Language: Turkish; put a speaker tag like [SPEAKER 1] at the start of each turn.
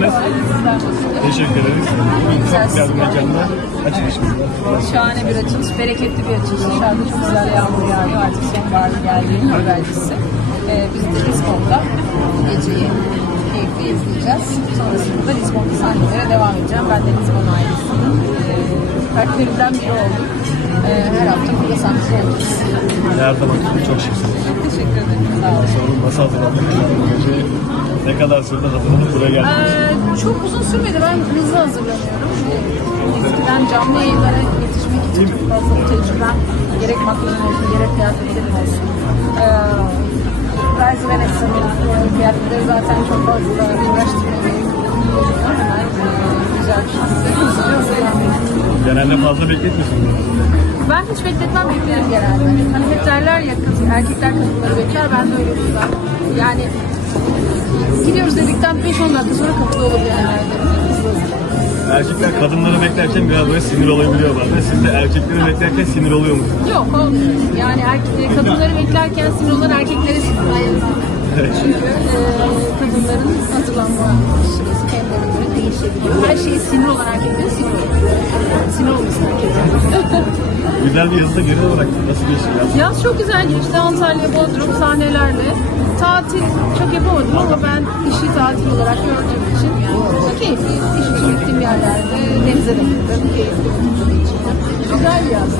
[SPEAKER 1] Nasılsınız? Teşekkür ederiz. Çok güzel bir mekanda açılışımız var.
[SPEAKER 2] Şahane bir açılış, bereketli bir açılış. Dışarıda çok güzel yağmur yağıyor. Artık sonbahar geldiğinin habercisi. Ee, biz de Lisbon'da bu geceyi keyifli izleyeceğiz. Sonrasında da Lisbon'da sahnelere devam edeceğim. Ben de Lisbon ailesinin e, fertlerinden biri oldum. Sahnede olacağız.
[SPEAKER 1] Her zaman çok şıksınız.
[SPEAKER 2] Teşekkür ederim. Sağ olun.
[SPEAKER 1] Sorun nasıl hazırlandınız? Bu gece ne kadar sürdü hazırlanıp buraya geldiniz?
[SPEAKER 2] Ee, çok uzun sürmedi. Ben hızlı hazırlanıyorum. Eskiden canlı yayınlara yetişmek için çok fazla tecrübem gerek makyajım olsun, gerek kıyafetlerim olsun. Ee, Rise ve Nexa'nın kıyafetleri zaten çok fazla uğraştırmaya
[SPEAKER 1] Genelde fazla bekletmiyorsunuz.
[SPEAKER 2] Ben hiç bekletmem beklerim genelde. Hani hep derler ya erkekler kadınları bekler, ben de öyle değilim. Yani gidiyoruz dedikten 5-10 dakika sonra kapıda olur hızlı.
[SPEAKER 1] Erkekler kadınları beklerken biraz böyle sinir olabiliyor bazen. Siz de erkekleri beklerken sinir oluyor musunuz?
[SPEAKER 2] Yok olmuyor. Yani erkekleri, kadınları beklerken sinir olan erkeklere sinir oluyor. Çünkü e, kadınların hazırlanma süresi kendilerine göre değişebiliyor. Her şeye sinir olan erkeklere. Sinir
[SPEAKER 1] Güzel bir yazıda geride bıraktınız. Nasıl geçti yaz?
[SPEAKER 2] Yaz çok güzel geçti. Antalya, Bodrum sahnelerle. Tatil çok yapamadım ama ben işi tatil olarak gördüğüm için keyifli. İş için gittiğim yerlerde denize de gittim. Keyifli. Güzel bir yaz.